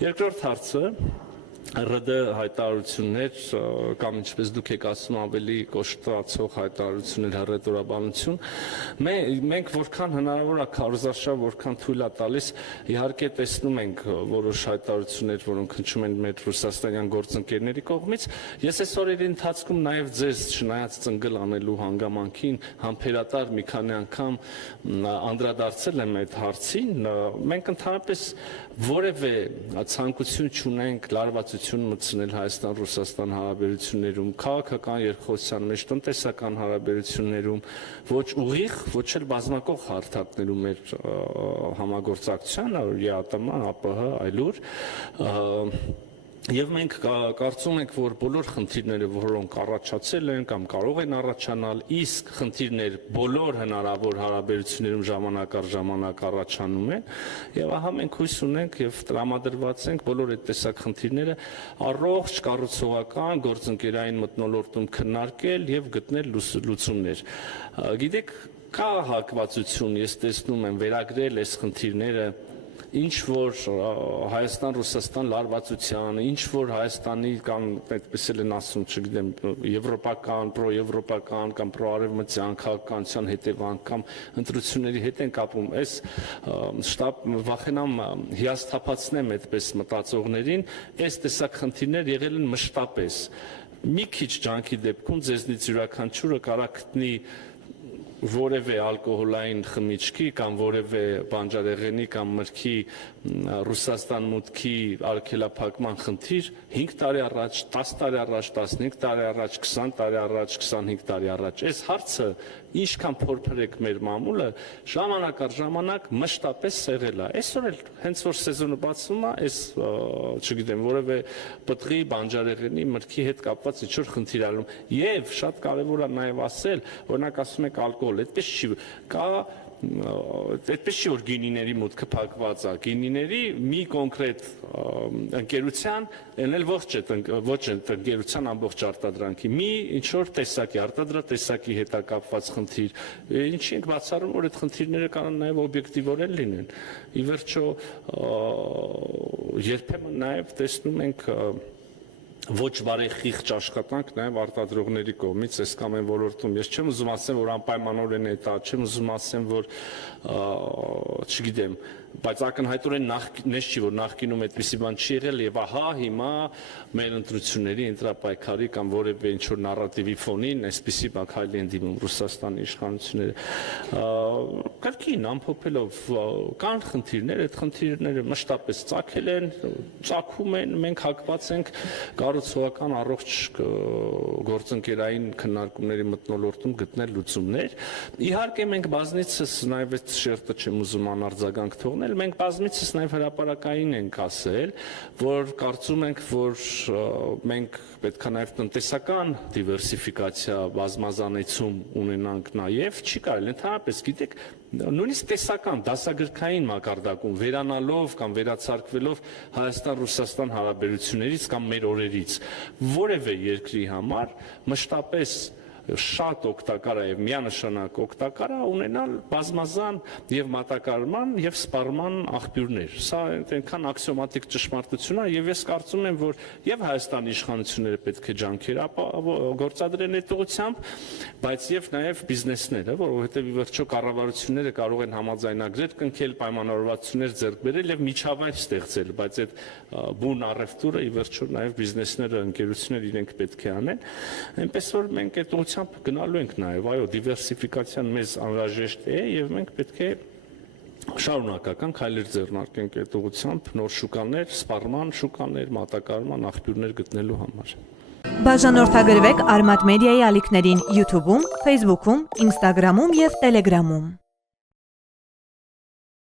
Երկրորդ հարցը ՌԴ հայտարարություններ կամ ինչպես դուք եք ասում ավելի կոշտացող հայտարարություններ հռետորաբանություն մենք որքան հնարավոր է քարոզարշավ որքան թույլ է տալիս իհարկե տեսնում ենք որոշ հայտարարություններ որոնք հնչում են մեր ռուսաստանյան գործընկերների կողմից ես այս օրերի ընթացքում նաև ձեզ չնայած ծնգլ անելու հանգամանքին համբերատար մի քանի անգամ անդրադարձել եմ այդ հարցին մենք ընդհանրապես որևէ ցանկություն չունենք լարվածություն մտցնել Հայաստան-Ռուսաստան հարաբերություններում, քաղաքական երկխոսության մեջ, տնտեսական հարաբերություններում, ոչ ուղիղ, ոչ էլ բազմակող հարթակներում մեր համագործակցությանը, ԵԱՏՄ, ԱՊՀ, այլուր Եվ մենք կարծում ենք, որ բոլոր խնդիրները, որոնք առաջացել են կամ կարող են առաջանալ, իսկ խնդիրներ բոլոր հնարավոր հարաբերություններում ժամանակ առ ժամանակ առաջանում են, եւ ահա մենք հույս ունենք եւ տրամադրված ենք բոլոր այդ տեսակ խնդիրները առողջ կառուցողական գործընկերային մթնոլորտում քննարկել եւ գտնել լուծումներ։ Գիտեք, կա հակվածություն, ես տեսնում եմ վերագրել այս խնդիրները ինչ որ Հայաստան-Ռուսաստան լարվածության, ինչ որ Հայաստանի կամ այդպես էլ են ասում, չգիտեմ, եվրոպական, պրոեվրոպական կամ պրոարևմտյան քաղաքականության հետևանք կամ ընտրությունների հետ են կապում, այս շտապ վախենամ հիասթափացնեմ այդպես մտածողներին, այս տեսակ խնդիրներ եղել են մշտապես։ Մի քիչ ջանքի դեպքում ձեզնից յուրաքանչյուրը կարող գտնի որևէ ալկոհոլային խմիչքի կամ որևէ բանջարեղենի կամ մրգի Ռուսաստան մուտքի արգելափակման խնդիր 5 տարի առաջ, 10 տարի առաջ, 15 տարի առաջ, 20 տարի առաջ, 25 տարի առաջ։ Այս հարցը ինչքան փորփրեք մեր մամուլը, ժամանակ առ ժամանակ մշտապես եղել է։ Այսօր էլ հենց որ սեզոնը բացվում է, այս չգիտեմ, որևէ պտղի, բանջարեղենի, մրգի հետ կապված ինչ-որ խնդիր ալում։ Եվ շատ կարևոր է նաև ասել, օրինակ ասում եք ալկոհոլ, այդպես չի կա այդպես չի որ գինիների մուտքը փակված է, գինիների մի կոնկրետ ընկերության, այն էլ ոչ այդ ընկերության ամբողջ արտադրանքի, մի ինչ-որ տեսակի, արտադրատեսակի հետ կապված խնդիր, ինչի ենք բացառում, որ այդ խնդիրները կարող նաև օբյեկտիվորեն լինեն։ Ի վերջո, երբեմն նաև տեսնում ենք ոչ բարեխիղճ աշխատանք նաև արտադրողների կողմից այս կամ այն ոլորտում։ Ես չեմ ուզում ասեմ, որ անպայմանորեն է դա, չեմ ուզում ասեմ, որ չգիտեմ, բայց ակնհայտորեն նես չի, որ նախկինում այդպիսի բան չի եղել եւ ահա հիմա մեր ընտրությունների ընտրապայքարի կամ որևէ ինչ-որ նարատիվի ֆոնին այսպիսի բակայլի են դիմում Ռուսաստանի իշխանությունները։ Կրկին ամփոփելով կան խնդիրներ, այդ խնդիրները մշտապես ծագել են, ծագում են, մենք հակված ենք կառուցողական առողջ գործընկերային քննարկումների մթնոլորտում գտնել լուծումներ։ Իհարկե մենք բազմիցս նաև այդ շերտը չեմ ուզում անարձագանք թողնել, մենք բազմիցս նաև հրապարակային ենք ասել, որ կարծում ենք, որ մենք պետք է նաև տնտեսական դիվերսիֆիկացիա, բազմազանեցում ունենանք նաև, չի կարելի ընդհանրապես, գիտեք, նույնիսկ տեսական դասագրքային մակարդակում վերանալով կամ վերացարկվելով Հայաստան-Ռուսաստան հարաբերություններից կամ մեր օրերից որևէ երկրի համար մշտապես շատ օգտակար է եւ միանշանակ օգտակար է ունենալ բազմազան եւ մատակարարման եւ սպառման աղբյուրներ։ Սա այնքան աքսիոմատիկ ճշմարտություն է եւ ես կարծում եմ, որ եւ Հայաստանի իշխանությունները պետք է ջանքեր գործադրեն այդ ուղղությամբ, բայց եւ նաեւ բիզնեսները, որովհետեւ ի վերջո կառավարությունները կարող են համաձայնագրեր կնքել, պայմանավորվածություններ ձեռք բերել եւ միջավայր ստեղծել, բայց այդ բուն առևտուրը ի վերջո նաեւ բիզնեսները, ընկերությունները իրենք պետք է անեն։ Այնպես որ մենք այդ ուղղությամբ գնալու ենք նաև, այո, դիվերսիֆիկացիան մեզ անհրաժեշտ է եւ մենք պետք է շարունակական քայլեր ձեռնարկենք այդ ուղղությամբ նոր շուկաներ, սպառման շուկաներ, մատակարարման աղբյուրներ գտնելու համար։ Բաժանորդագրվեք Արմատ մեդիայի ալիքներին YouTube-ում, Facebook-ում, Instagram-ում եւ Telegram-ում։